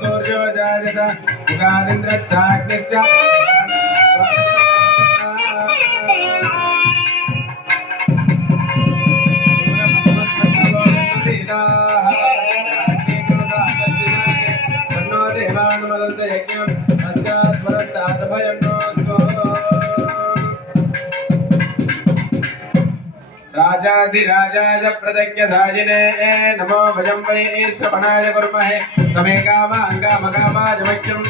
सूर्यो जायत उगादिन्द्रश्चाग्निश्च राजाधिराजाय प्रजज्ञ साजिने नमो भजं वै श्रवणाय कुर्महे समे कामाङ्गामकामाजमख्यं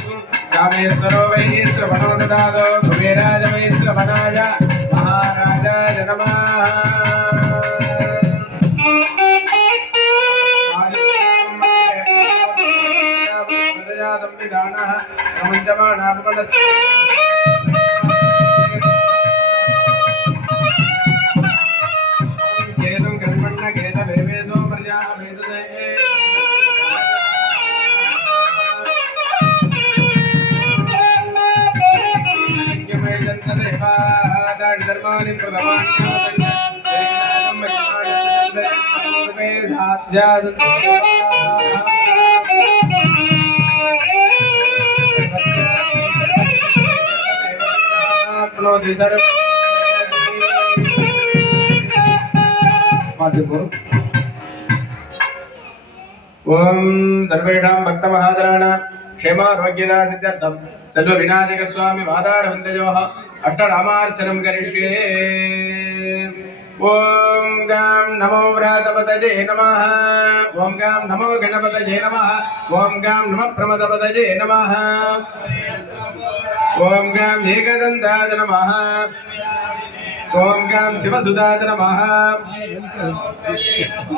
कामेश्वरो वै श्रवणो ददातो कुबेराय वै श्रवणाय महाराजाय नमः संविधानः प्रपञ्चमानापमनस्य धर्माणि ओम सर्वेषां भक्तमहाजनानां क्षेमारोग्यदासित्यर्थं सर्वविनायकस्वामी वादारविन्दयोः अष्टनामार्चनं करिष्ये। ओम गां नमो व्रातपतये नमः। ओम गां नमो गणपतये नमः। ओम गां नमः प्रमदपतये नमः। ओम गां एकदन्ताय नमः। ओम गां शिवसुदाय नमः।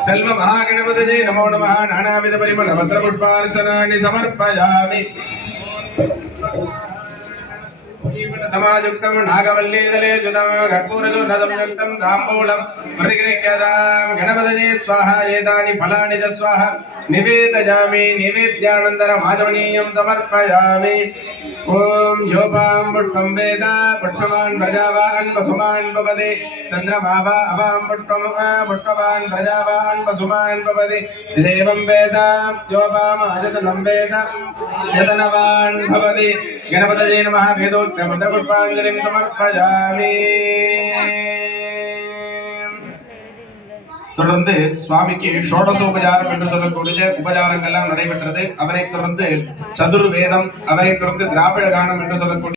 सर्व महागणपतये नमो नमः। नानाविध परिमल पत्रपुष्पार्चनानि समर्पयामि। समायुक्तं नागवल्लीदले जुतं कर्पूरजूर्णसंयुक्तं ताम्बूलं प्रतिगृह्यतां गणपतये स्वाहा। एतानि फलानि च स्वाहा निवेदयामि। निवेद्यानन्तरम् आचमनीयं समर्पयामि। ओम योपां पुष्पं वेद पुष्पवान् प्रजावान् वसुमान् भवति। चन्द्रमा वा अवां पुष्पवान् प्रजावान् वसुमान् भवति। देवं वेद योपाम् आयतनं वेद यतनवान् भवति। गणपतये नमः। वेदोक्तमन्त्रपुष्पाञ्जलिं समर्पयामि। தொடர்ந்து சுவாமிக்கு ஷோடசோபசாரம் என்று சொல்லக்கூடிய உபசாரங்கள் எல்லாம் நடைபெற்றது. அவரை தொடர்ந்து சதுர்வேதம், அவரை தொடர்ந்து திராவிட கானம் என்று சொல்லக்கூடிய